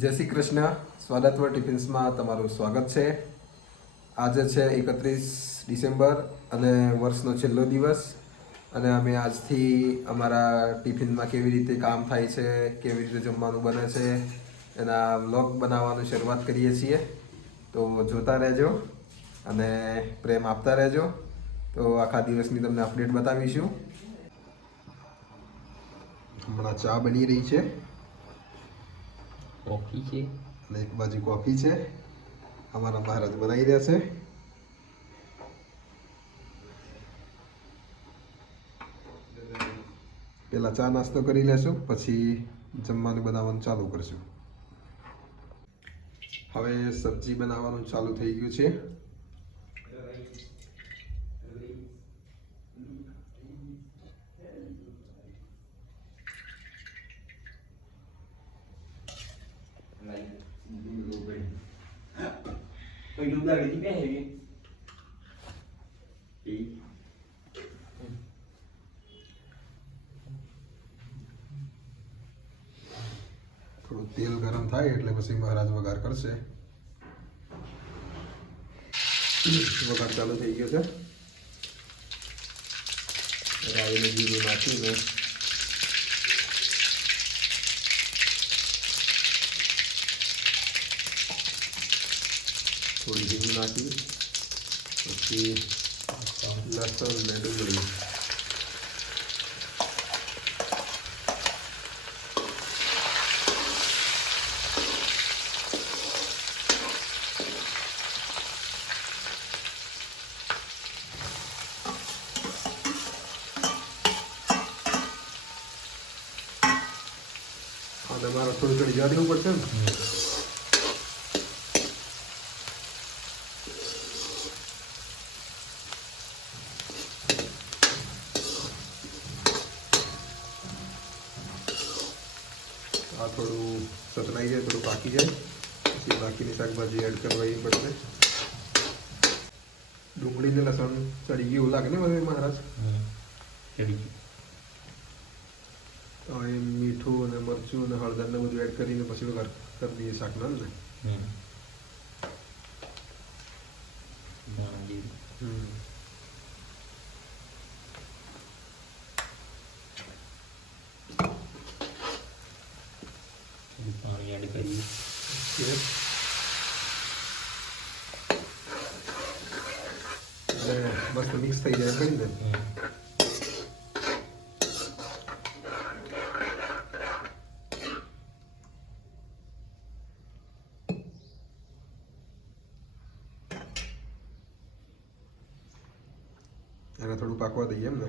જય શ્રી કૃષ્ણ. સ્વાગતવર ટિફિન્સમાં તમારું સ્વાગત છે. આજે છે 31 ડિસેમ્બર અને વર્ષનો છેલ્લો દિવસ. અને અમે આજથી અમારા ટિફિનમાં કેવી રીતે કામ થાય છે, કેવી રીતે જમવાનું બને છે, એના વ્લોગ બનાવવાની શરૂઆત કરીએ છીએ. તો જોતા રહેજો અને પ્રેમ આપતા રહેજો. તો આખા દિવસની તમને અપડેટ બતાવીશું. હમણાં ચા બની રહી છે, કોફી છે અને એક બાજુ કોફી છે. અમારા મહારાજ બનાવી રહ્યા છે. પહેલાં ચા નાસ્તો કરી લેશું, પછી જમવાનું બનાવવાનું ચાલુ કરશું. હવે સબ્જી બનાવવાનું ચાલુ થઈ ગયું છે. થોડું તેલ ગરમ થાય એટલે પછી મહારાજ વઘાર કરશે. વઘાર ચાલુ થઈ ગયો છે. રાઈને જીરું નાખીને થોડી હિંગ નાખી, પછી લસણ ને ડુંગળી. અને મારે થોડી ઘણી જવા દેવું પડશે ને. આ થોડું સતરાઈ જાય, થોડું પાકી જાય, પછી બાકીની શાકભાજી એડ કરવા એ પડશે. ડુંગળી ને લસણ ચડી ગયું લાગે ને મને મહારાજ. તો એ મીઠું અને મરચું અને હળદર ને બધું એડ કરીને પછી વઘાર કરી દઈએ શાકનો ને. પાણી એડ કરીએ. મસ્ત મિક્સ થઈ જાય કરી દે. એને થોડું પાકવા દઈએ એમ ને.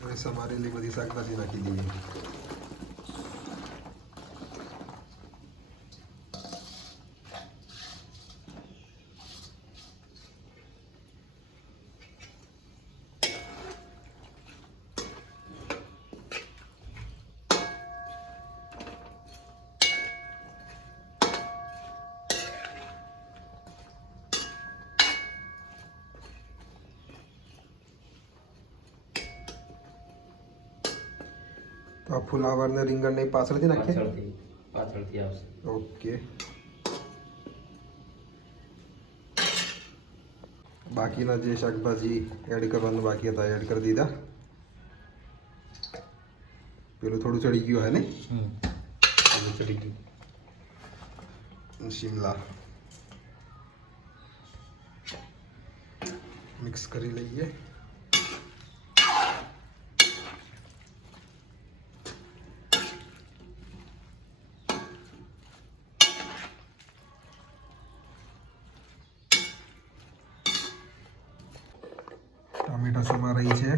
હવે સમારેલી બધી શાકભાજી નાખી દઈએ. તો આ ફુલાવર ને રીંગણ ને પાછળથી નાખીએ. પાછળથી આવશે. ઓકે. બાકીના જે શાકભાજી એડ કરવાનું બાકી હતા એડ કરી દીધા. પેલું થોડું ચડી ગયું હે ને. ચડી ગયું. શિમલા મિક્સ કરી લઈએ. ટમેટા સમારાઈ છે.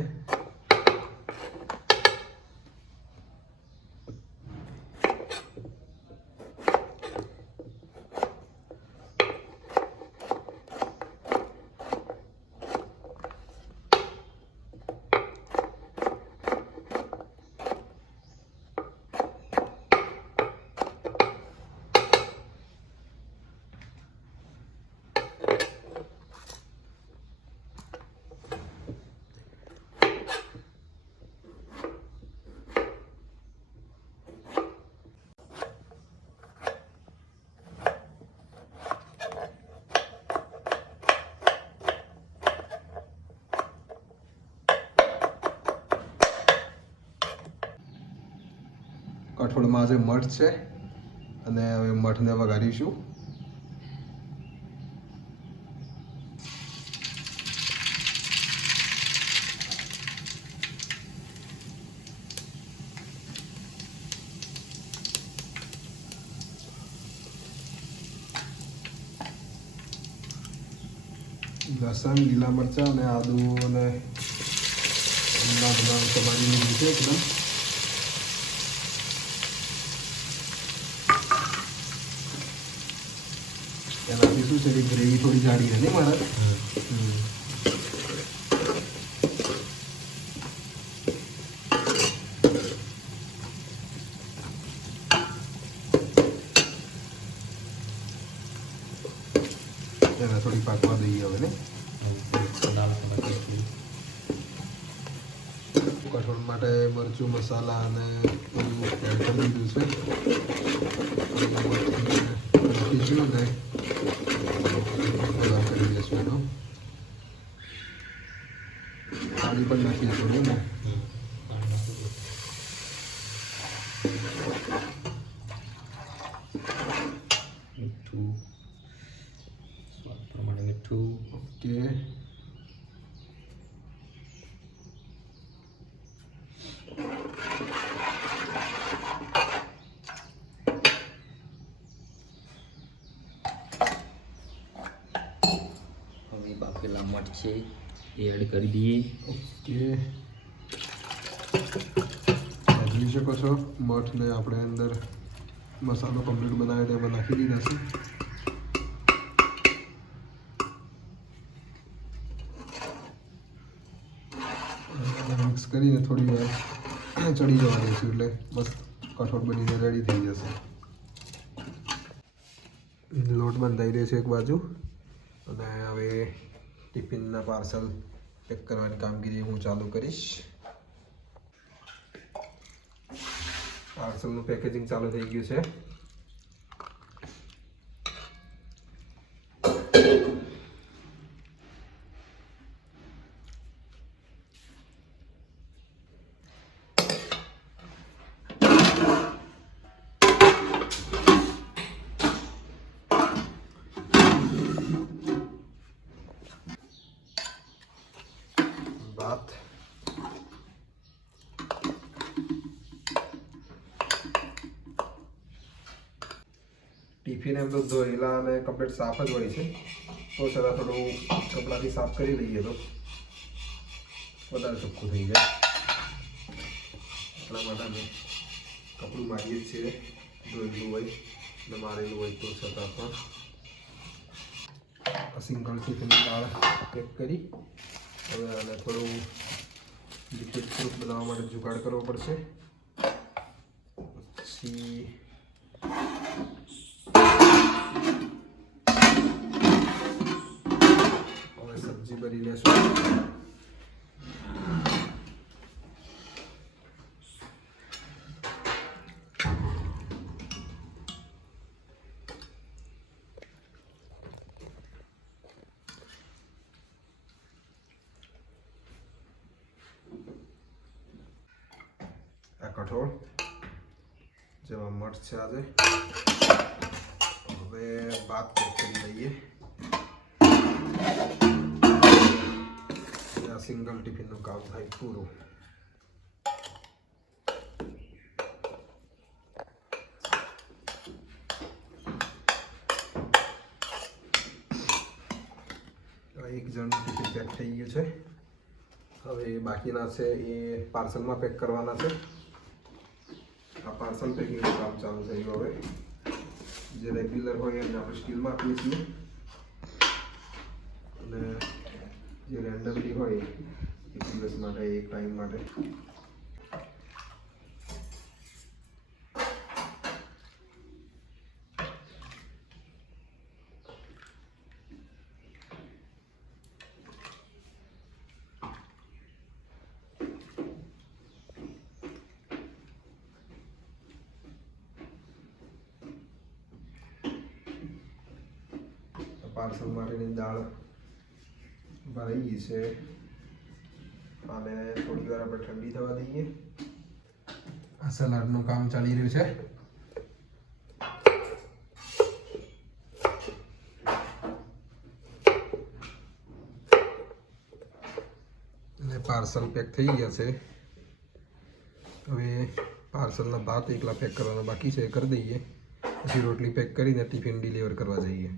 કઠોળમાં આજે મઠ છે અને હવે મઠને વઘારીશું. લસણ, લીલા મરચાં અને આદુ અને નાનું સમારી લીધું છે એકદમ. એનાથી શું છે કે ગ્રેવી થોડી જાડી રહે ને મારા. એને થોડી પાકવા દઈએ હવે ને. કઠોળ માટે મરચું, મસાલા અને બધું એડ કરી દીધું છે. નાખીશું ને બધા કરી દઈશું એનો. પાણી પણ નાખી દઈશું ને. મીઠું, સ્વાદ પ્રમાણે મીઠું. ઓકે. હવે બાફેલા મઠ છે એ એડ કરી દઈએ. ઓકે. જોઈ શકો છો મઠને આપણે અંદર મસાલો કમ્પ્લીટ બનાવ્યો એમાં નાખી દીધા છે. મિક્સ કરીને થોડી વાર ચડી જવા દઈશું એટલે બસ કઠોળ બનીને રેડી થઈ જશે. લોટ બંધાઈ રહ્યો છે એક બાજુ અને હવે ટિફિનના પાર્સલ પેક કરવાની કામગીરી હું ચાલુ કરીશ. પાર્સલનું પેકેજિંગ ચાલુ થઈ ગયું છે. ભાત, ટિફિન એમ તો ધોયેલા અને કમ્પ્લીટ સાફ જ હોય છે, તો છતાં થોડું કપડાથી સાફ કરી લઈએ તો વધારે ચોખ્ખું થઈ જાય. એટલા માટે અમે કપડું મારીએ જ છીએ, ધોયેલું હોય ને મારેલું હોય તો છતાં પણ. સિંગલ ટિફિનની દાળ પેક કરી હવે આને થોડું લિક્વિડ ફ્રૂટ બનાવવા માટે જુગાડ કરવો પડશે. પછી હવે સબ્જી ભરી લેશું. આ કઠોળ જેમાં મઠ છે આજે. હવે ભાત પેક કરી લઈએ. આ સિંગલ ટિફિનનું કામ થાય પૂરું. એક જણ ટિફિન પેક થઈ ગયું છે. હવે બાકીના છે એ પાર્સલમાં પેક કરવાના છે. આ પાર્સલ પેકિંગનું કામ ચાલુ થઈ ગયું. હવે જે રેગ્યુલર હોય એને આપણે સ્ટીલમાં આપીએ છીએ અને જે રેન્ડમલી હોય એક દિવસ માટે, એક ટાઈમ માટે પાર્સલ માટેની દાળ ભરાઈ ગઈ છે. આને થોડી વાર આપણે ઠંડી થવા દઈએ આ સલાડનું કામ ચાલી રહ્યું છે. અને પાર્સલ પેક થઈ ગયા છે. હવે પાર્સલના ભાત એકલા પેક કરવાના બાકી છે, કરી દઈએ. પછી રોટલી પેક કરીને ટિફિન ડિલિવર કરવા જઈએ.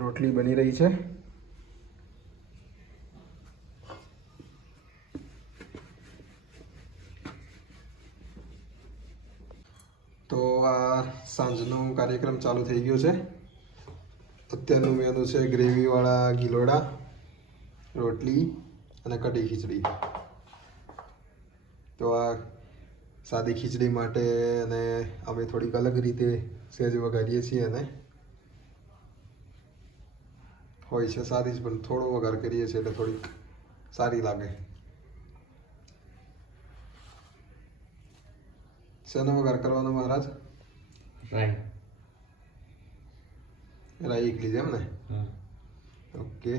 રોટલી બની રહી છે. તો આ સાંજનો કાર્યક્રમ ચાલુ થઈ ગયો છે. અત્યારનું મેનુ છે ગ્રેવીવાળા ગિલોડા, રોટલી અને કઢી ખીચડી. તો આ સાદી ખીચડી માટે અને અમે થોડીક અલગ રીતે સહેજ વઘારીએ છીએ, અને હોય છે સાદી જ પણ થોડો વઘાર કરીએ છીએ એટલે થોડીક સારી લાગે. શેનો વઘાર કરવાનો મહારાજ? રાઈ એકલી છે એમ ને? ઓકે.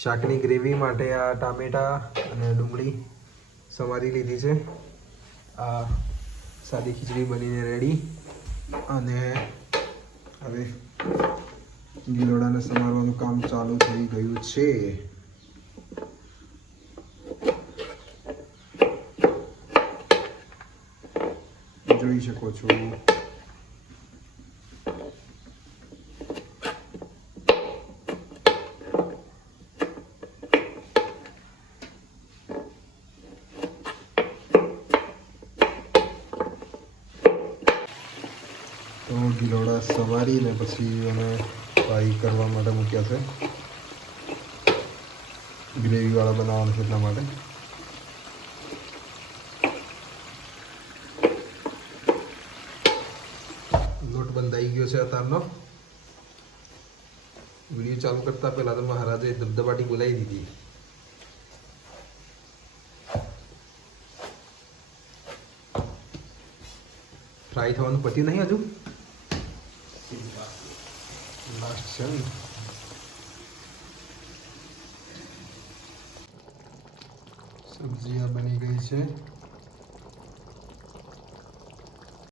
શાકની ગ્રેવી માટે આ ટામેટા અને ડુંગળી સમારી લીધી છે. આ સાદી ખીચડી બનીને રેડી. અને હવે ગિલોડાને સમારવાનું કામ ચાલુ થઈ ગયું છે. જોઈ શકો છો. તો ગિલોડા સમારીને પછી અમે ફ્રાય કરવા માટે મૂક્યા છે. ગ્રેવીવાળા બનાવવાનું છે એટલા માટે. લોટ બંધાઈ ગયો છે અત્યારનો. વિડીયો ચાલુ કરતા પહેલા તો મહારાજે ધબધબાટી બોલાવી દીધી. ફ્રાય થવાનું પત્યું નહીં હજુ? લાસ્ટ છે ને. સબ્જી આ બની ગઈ છે.